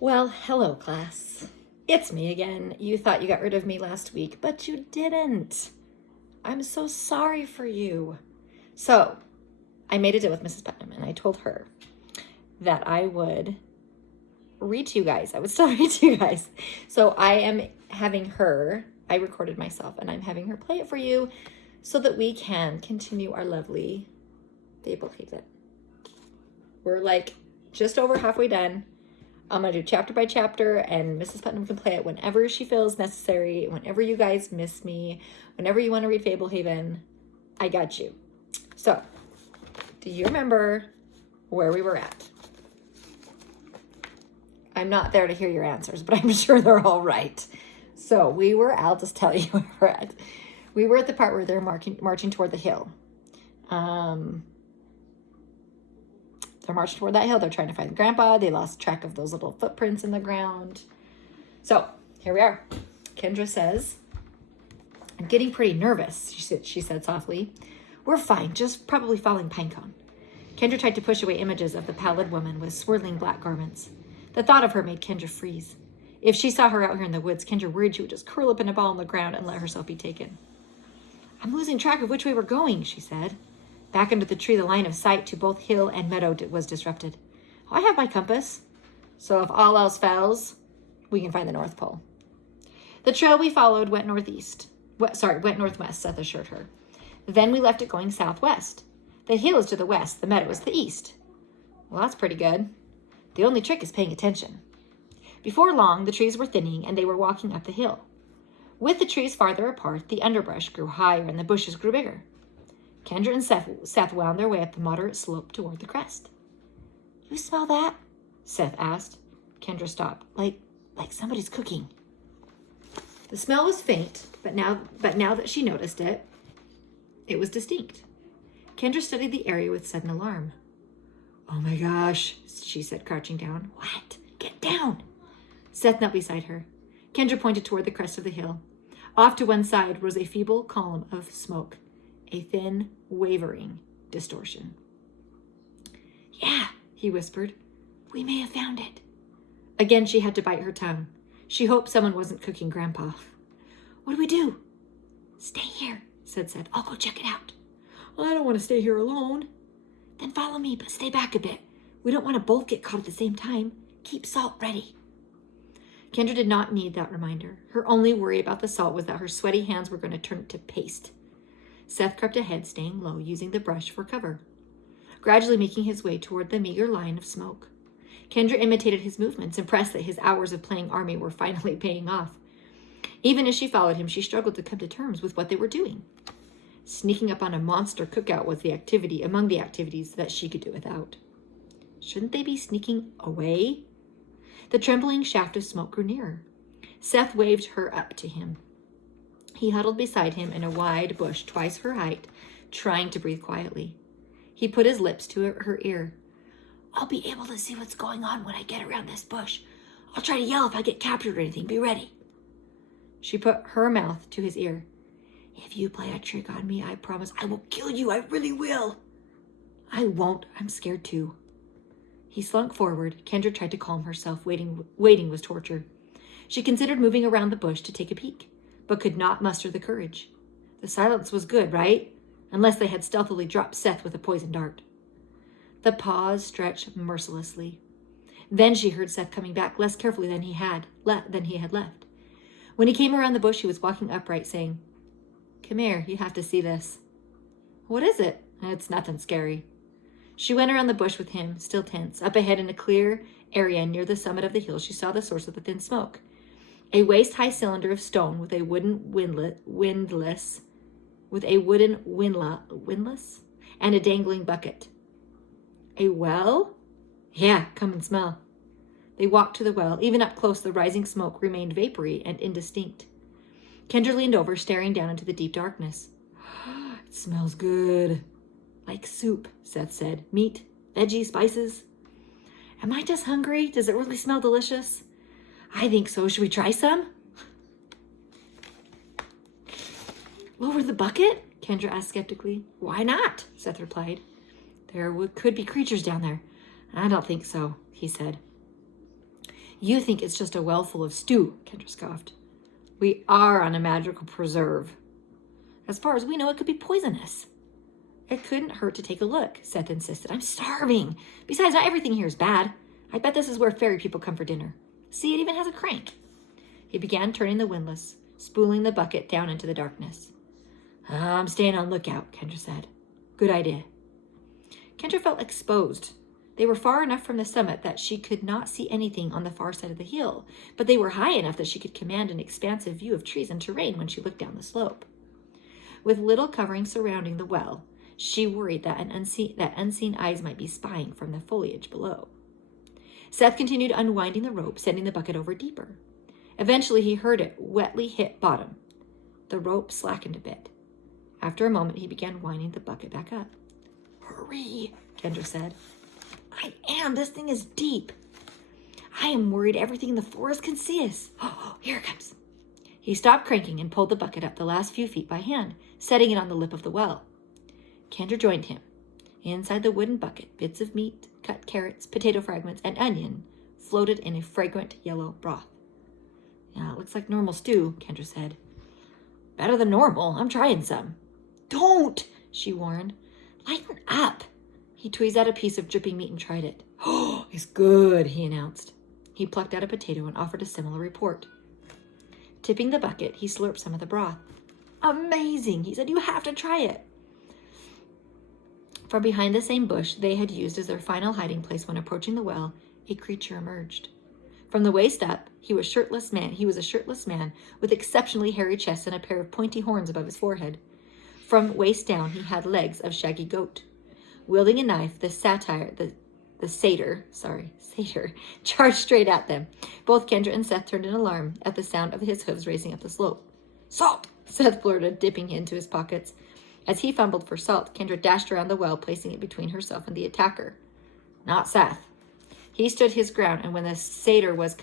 Well, hello, class. It's me again. You thought you got rid of me last week, but you didn't. I'm so sorry for you. So, I made a deal with Mrs. Putnam, and I told her that I would read to you guys. I would still read to you guys. So, I am having her, I recorded myself, and I'm having her play it for you so that we can continue our lovely Fablehaven. We're like just over halfway done. I'm going to do chapter by chapter, and Mrs. Putnam can play it whenever she feels necessary, whenever you guys miss me, whenever you want to read Fablehaven, I got you. So, do you remember where we were at? I'm not there to hear your answers, but I'm sure they're all right. So, I'll just tell you where we're at. We were at the part where they're marching toward the hill. They're marching toward that hill. They're trying to find Grandpa. They lost track of those little footprints in the ground. So here we are. Kendra says, I'm getting pretty nervous, she said softly. We're fine, just probably falling pinecone. Kendra tried to push away images of the pallid woman with swirling black garments. The thought of her made Kendra freeze. If she saw her out here in the woods, Kendra worried she would just curl up in a ball on the ground and let herself be taken. I'm losing track of which way we're going, she said. Back under the tree, the line of sight to both hill and meadow was disrupted. I have my compass, so if all else fails, we can find the North Pole. The trail we followed went northwest, Seth assured her. Then we left it going southwest. The hill is to the west, the meadow is to the east. Well, that's pretty good. The only trick is paying attention. Before long, the trees were thinning, and they were walking up the hill. With the trees farther apart, the underbrush grew higher and the bushes grew bigger. Kendra and Seth wound their way up the moderate slope toward the crest. You smell that? Seth asked. Kendra stopped. Like somebody's cooking. The smell was faint, but now that she noticed it, it was distinct. Kendra studied the area with sudden alarm. Oh my gosh, she said, crouching down. What? Get down. Seth knelt beside her. Kendra pointed toward the crest of the hill. Off to one side rose a feeble column of smoke. A thin, wavering distortion. Yeah, he whispered. We may have found it. Again, she had to bite her tongue. She hoped someone wasn't cooking Grandpa. What do we do? Stay here, said Seth. I'll go check it out. I don't want to stay here alone. Then follow me, but stay back a bit. We don't want to both get caught at the same time. Keep salt ready. Kendra did not need that reminder. Her only worry about the salt was that her sweaty hands were going to turn to paste. Seth crept ahead, staying low, using the brush for cover, gradually making his way toward the meager line of smoke. Kendra imitated his movements, impressed that his hours of playing army were finally paying off. Even as she followed him, she struggled to come to terms with what they were doing. Sneaking up on a monster cookout was among the activities that she could do without. Shouldn't they be sneaking away? The trembling shaft of smoke grew nearer. Seth waved her up to him. He huddled beside him in a wide bush twice her height, trying to breathe quietly. He put his lips to her ear. I'll be able to see what's going on when I get around this bush. I'll try to yell if I get captured or anything. Be ready. She put her mouth to his ear. If you play a trick on me, I promise I will kill you. I really will. I won't. I'm scared too. He slunk forward. Kendra tried to calm herself. Waiting was torture. She considered moving around the bush to take a peek, but could not muster the courage. The silence was good, right? Unless they had stealthily dropped Seth with a poison dart. The pause stretched mercilessly. Then she heard Seth coming back less carefully than he had left. When he came around the bush, he was walking upright, saying, Come here, you have to see this. What is it? It's nothing scary. She went around the bush with him, still tense. Up ahead in a clear area near the summit of the hill, she saw the source of the thin smoke. A waist-high cylinder of stone with a wooden windlass, and a dangling bucket. A well? Yeah, come and smell. They walked to the well. Even up close, the rising smoke remained vapory and indistinct. Kendra leaned over, staring down into the deep darkness. It smells good. Like soup, Seth said. Meat, veggies, spices. Am I just hungry? Does it really smell delicious? I think so. Should we try some? Lower the bucket? Kendra asked skeptically. Why not? Seth replied. There could be creatures down there. I don't think so, he said. You think it's just a well full of stew, Kendra scoffed. We are on a magical preserve. As far as we know, it could be poisonous. It couldn't hurt to take a look, Seth insisted. I'm starving. Besides, not everything here is bad. I bet this is where fairy people come for dinner. See, it even has a crank. He began turning the windlass, spooling the bucket down into the darkness. I'm staying on lookout, Kendra said. Good idea. Kendra felt exposed. They were far enough from the summit that she could not see anything on the far side of the hill, but they were high enough that she could command an expansive view of trees and terrain when she looked down the slope. With little covering surrounding the well, she worried that unseen eyes might be spying from the foliage below. Seth continued unwinding the rope, sending the bucket over deeper. Eventually, he heard it wetly hit bottom. The rope slackened a bit. After a moment, he began winding the bucket back up. Hurry, Kendra said. I am. This thing is deep. I am worried everything in the forest can see us. Oh, here it comes. He stopped cranking and pulled the bucket up the last few feet by hand, setting it on the lip of the well. Kendra joined him. Inside the wooden bucket, bits of meat, cut carrots, potato fragments, and onion floated in a fragrant yellow broth. Yeah, it looks like normal stew, Kendra said. Better than normal. I'm trying some. Don't, she warned. Lighten up. He tweezed out a piece of dripping meat and tried it. Oh, it's good, he announced. He plucked out a potato and offered a similar report. Tipping the bucket, he slurped some of the broth. Amazing, he said. You have to try it. From behind the same bush they had used as their final hiding place when approaching the well, a creature emerged. From the waist up, he was a shirtless man with exceptionally hairy chest and a pair of pointy horns above his forehead. From waist down, he had legs of shaggy goat. Wielding a knife, the satyr charged straight at them. Both Kendra and Seth turned in alarm at the sound of his hooves racing up the slope. Salt! Seth blurted, dipping into his pockets. As he fumbled for salt, Kendra dashed around the well, placing it between herself and the attacker. Not Seth. He stood his ground, and when the satyr was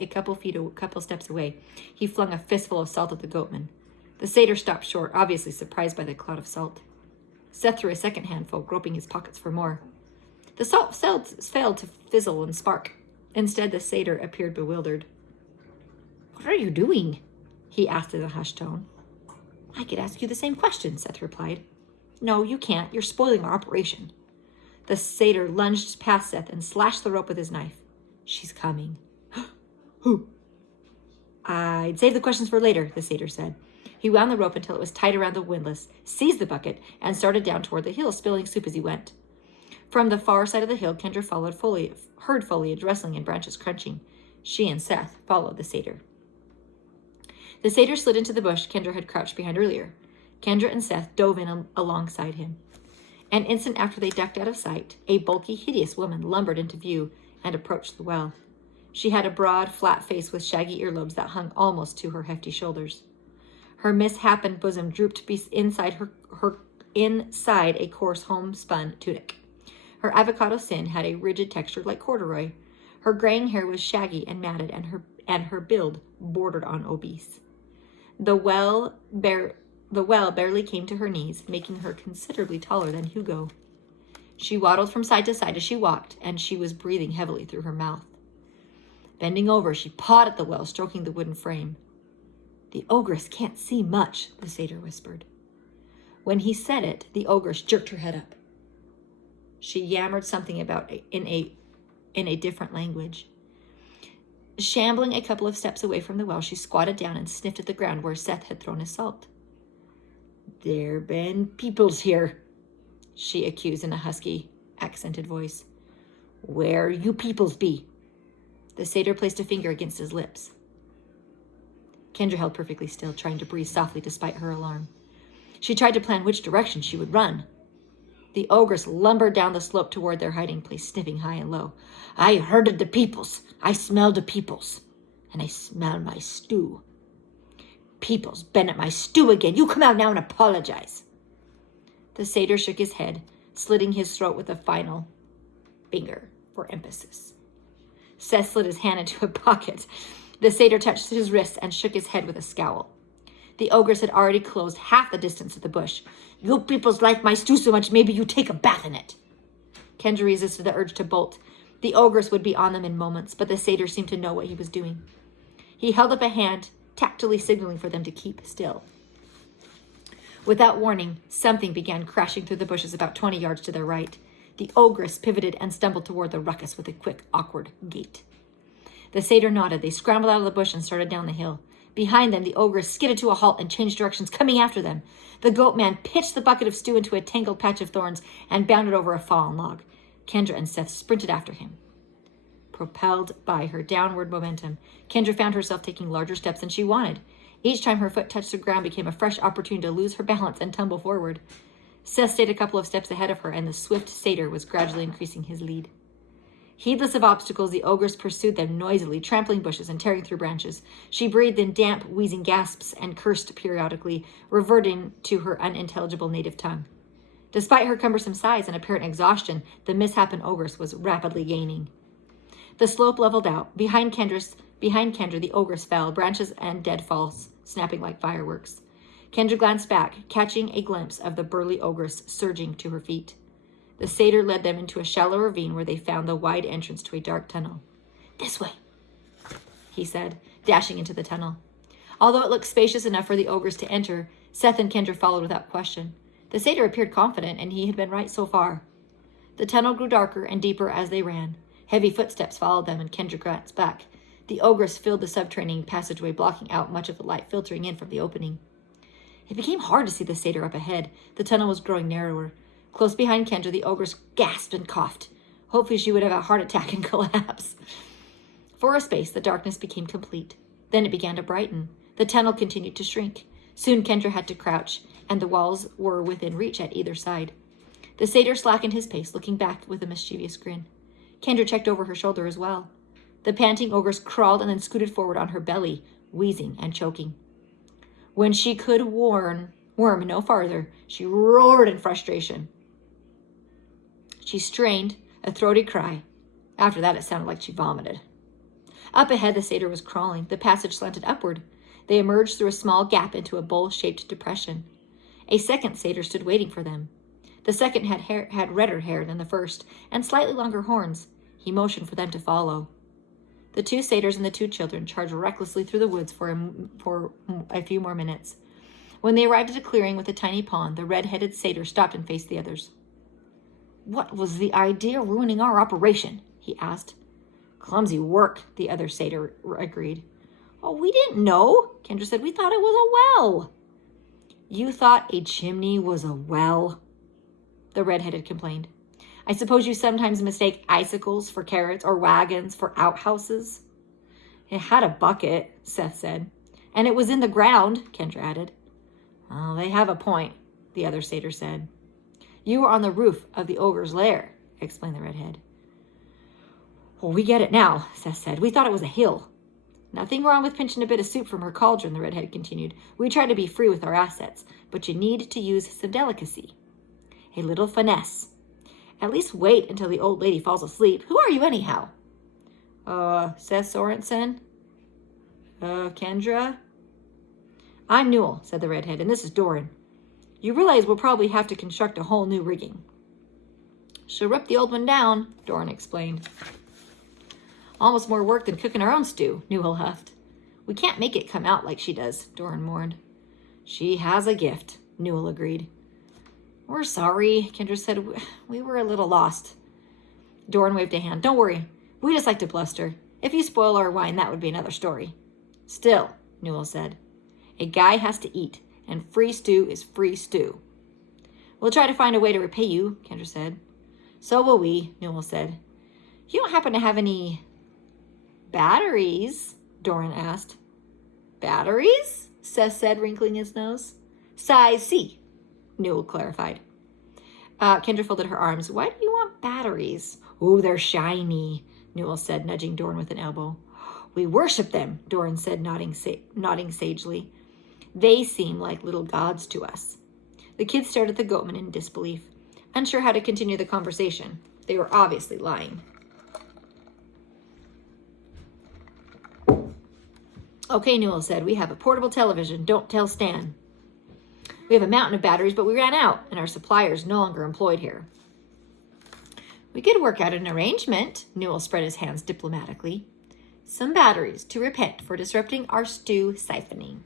a couple steps away, he flung a fistful of salt at the goatman. The satyr stopped short, obviously surprised by the cloud of salt. Seth threw a second handful, groping his pockets for more. The salt failed to fizzle and spark. Instead, the satyr appeared bewildered. What are you doing? He asked in a hushed tone. I could ask you the same question, Seth replied. No, you can't. You're spoiling our operation. The satyr lunged past Seth and slashed the rope with his knife. She's coming. Who? I'd save the questions for later, the satyr said. He wound the rope until it was tight around the windlass, seized the bucket, and started down toward the hill, spilling soup as he went. From the far side of the hill, Kendra heard foliage rustling and branches crunching. She and Seth followed the satyr. The satyr slid into the bush Kendra had crouched behind earlier. Kendra and Seth dove in alongside him. An instant after they ducked out of sight, a bulky, hideous woman lumbered into view and approached the well. She had a broad, flat face with shaggy earlobes that hung almost to her hefty shoulders. Her misshapen bosom drooped inside a coarse homespun tunic. Her avocado skin had a rigid texture like corduroy. Her graying hair was shaggy and matted, and her build bordered on obese. The well barely came to her knees, making her considerably taller than Hugo. She waddled from side to side as she walked, and she was breathing heavily through her mouth. Bending over, she pawed at the well, stroking the wooden frame. The ogress can't see much, the satyr whispered. When he said it, the ogress jerked her head up. She yammered something about in a different language. Shambling a couple of steps away from the well, she squatted down and sniffed at the ground where Seth had thrown his salt. There been peoples here, she accused in a husky, accented voice. Where you peoples be? The satyr placed a finger against his lips. Kendra held perfectly still, trying to breathe softly despite her alarm. She tried to plan which direction she would run. The ogress lumbered down the slope toward their hiding place, sniffing high and low. I herded the peoples. I smelled the peoples. And I smelled my stew. Peoples been at my stew again. You come out now and apologize. The satyr shook his head, slitting his throat with a final finger for emphasis. Seth slid his hand into a pocket. The satyr touched his wrist and shook his head with a scowl. The ogress had already closed half the distance of the bush. You peoples like my stew so much, maybe you take a bath in it. Kendra resisted the urge to bolt, The ogress would be on them in moments, but the satyr seemed to know what he was doing. He held up a hand, tactily signaling for them to keep still. Without warning, something began crashing through the bushes about 20 yards to their right. The ogress pivoted and stumbled toward the ruckus with a quick, awkward gait. The satyr nodded. They scrambled out of the bush and started down the hill. Behind them, the ogress skidded to a halt and changed directions, coming after them. The goat man pitched the bucket of stew into a tangled patch of thorns and bounded over a fallen log. Kendra and Seth sprinted after him. Propelled by her downward momentum, Kendra found herself taking larger steps than she wanted. Each time her foot touched the ground became a fresh opportunity to lose her balance and tumble forward. Seth stayed a couple of steps ahead of her, and the swift satyr was gradually increasing his lead. Heedless of obstacles, the ogress pursued them noisily, trampling bushes and tearing through branches. She breathed in damp, wheezing gasps and cursed periodically, reverting to her unintelligible native tongue. Despite her cumbersome size and apparent exhaustion, the misshapen ogress was rapidly gaining. The slope leveled out. Behind Kendra, the ogress fell, branches and deadfalls snapping like fireworks. Kendra glanced back, catching a glimpse of the burly ogress surging to her feet. The satyr led them into a shallow ravine where they found the wide entrance to a dark tunnel. "This way," he said, dashing into the tunnel. Although it looked spacious enough for the ogress to enter, Seth and Kendra followed without question. The satyr appeared confident, and he had been right so far. The tunnel grew darker and deeper as they ran. Heavy footsteps followed them, and Kendra glanced back. The ogress filled the subterranean passageway, blocking out much of the light filtering in from the opening. It became hard to see the satyr up ahead. The tunnel was growing narrower. Close behind Kendra, the ogress gasped and coughed. Hopefully she would have a heart attack and collapse. For a space, the darkness became complete. Then it began to brighten. The tunnel continued to shrink. Soon Kendra had to crouch, and the walls were within reach at either side. The satyr slackened his pace, looking back with a mischievous grin. Kendra checked over her shoulder as well. The panting ogress crawled and then scooted forward on her belly, wheezing and choking. When she could worm no farther, she roared in frustration. She strained, a throaty cry. After that, it sounded like she vomited. Up ahead, the satyr was crawling. The passage slanted upward. They emerged through a small gap into a bowl-shaped depression. A second satyr stood waiting for them. The second had redder hair than the first, and slightly longer horns. He motioned for them to follow. The two satyrs and the two children charged recklessly through the woods for a few more minutes. When they arrived at a clearing with a tiny pond, the red-headed satyr stopped and faced the others. "What was the idea of ruining our operation?" he asked. "Clumsy work," the other satyr agreed. "Oh, we didn't know," Kendra said. "We thought it was a well." "You thought a chimney was a well?" the red-headed complained. "I suppose you sometimes mistake icicles for carrots or wagons for outhouses?" "It had a bucket," Seth said. "And it was in the ground," Kendra added. "Oh, they have a point," the other satyr said. "You were on the roof of the ogre's lair," explained the redhead. "Well, we get it now," Seth said. "We thought it was a hill." "Nothing wrong with pinching a bit of soup from her cauldron," the redhead continued. "We try to be free with our assets, but you need to use some delicacy. A little finesse. At least wait until the old lady falls asleep. Who are you anyhow?" Seth Sorensen? Kendra?" "I'm Newell," said the redhead, "and this is Doran. You realize we'll probably have to construct a whole new rigging." "She'll rip the old one down," Doran explained. "Almost more work than cooking our own stew," Newell huffed. "We can't make it come out like she does," Doran mourned. "She has a gift," Newell agreed. "We're sorry," Kendra said. "We were a little lost." Doran waved a hand. "Don't worry. We just like to bluster. If you spoil our wine, that would be another story." "Still," Newell said, "a guy has to eat, and free stew is free stew." "We'll try to find a way to repay you," Kendra said. "So will we," Newell said. "You don't happen to have any batteries?" Doran asked. "Batteries?" Seth said, wrinkling his nose. "Size C," Newell clarified. Kendra folded her arms. "Why do you want batteries?" "Oh, they're shiny," Newell said, nudging Doran with an elbow. "We worship them," Doran said, nodding sagely. "They seem like little gods to us." The kids stared at the goatman in disbelief, unsure how to continue the conversation. They were obviously lying. "Okay," Newell said, "we have a portable television. Don't tell Stan. We have a mountain of batteries, but we ran out, and our supplier is no longer employed here." We could work out an arrangement. Newell spread his hands diplomatically. Some batteries to repent for disrupting our stew siphoning.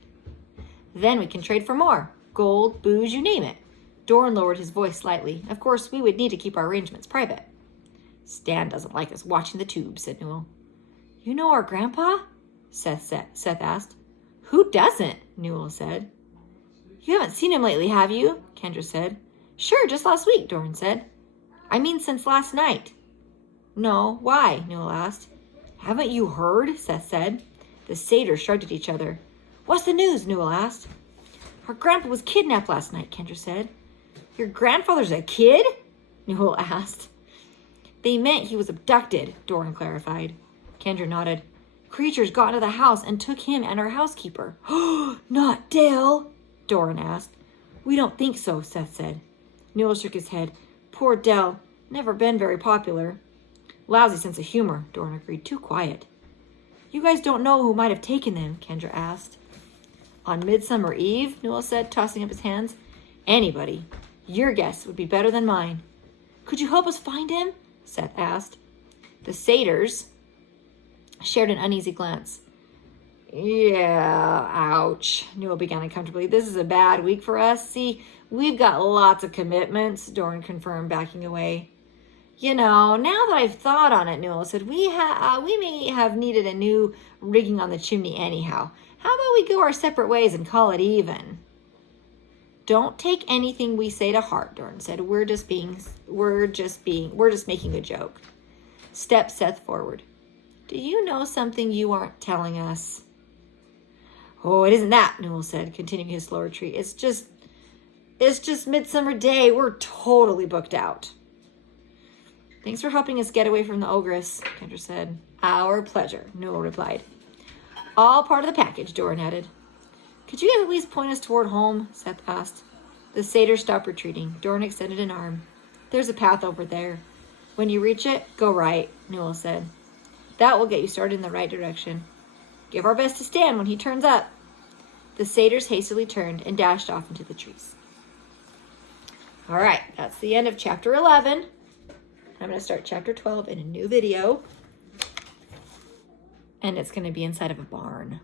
Then we can trade for more. Gold, booze, you name it. Doran lowered his voice slightly. Of course, we would need to keep our arrangements private. Stan doesn't like us watching the tube, said Newell. You know our grandpa? Seth asked. Who doesn't? Newell said. You haven't seen him lately, have you? Kendra said. Sure, just last week, Doran said. I mean since last night. No, why? Newell asked. Haven't you heard? Seth said. The satyrs shrugged at each other. What's the news? Newell asked. Our grandpa was kidnapped last night, Kendra said. Your grandfather's a kid? Newell asked. They meant he was abducted, Doran clarified. Kendra nodded. Creatures got into the house and took him and our housekeeper. Not Dale? Doran asked. We don't think so, Seth said. Newell shook his head. Poor Dell. Never been very popular. Lousy sense of humor, Doran agreed. Too quiet. You guys don't know who might have taken them, Kendra asked. On Midsummer Eve, Newell said, tossing up his hands. Anybody. Your guess would be better than mine. Could you help us find him? Seth asked. The satyrs shared an uneasy glance. Yeah, ouch, Newell began uncomfortably. This is a bad week for us. See, we've got lots of commitments, Doran confirmed, backing away. You know, now that I've thought on it, Newell said, we may have needed a new rigging on the chimney anyhow. How about we go our separate ways and call it even? Don't take anything we say to heart, Doran said. We're just making a joke. Step Seth forward. Do you know something you aren't telling us? Oh, it isn't that, Newell said, continuing his slow retreat. It's just Midsummer Day. We're totally booked out. Thanks for helping us get away from the ogress, Kendra said. Our pleasure, Newell replied. All part of the package, Doran added. Could you at least point us toward home? Seth asked. The satyr stopped retreating. Doran extended an arm. There's a path over there. When you reach it, go right, Newell said. That will get you started in the right direction. Give our best to Stan when he turns up. The satyrs hastily turned and dashed off into the trees. All right, that's the end of chapter 11. I'm going to start chapter 12 in a new video. And it's going to be inside of a barn.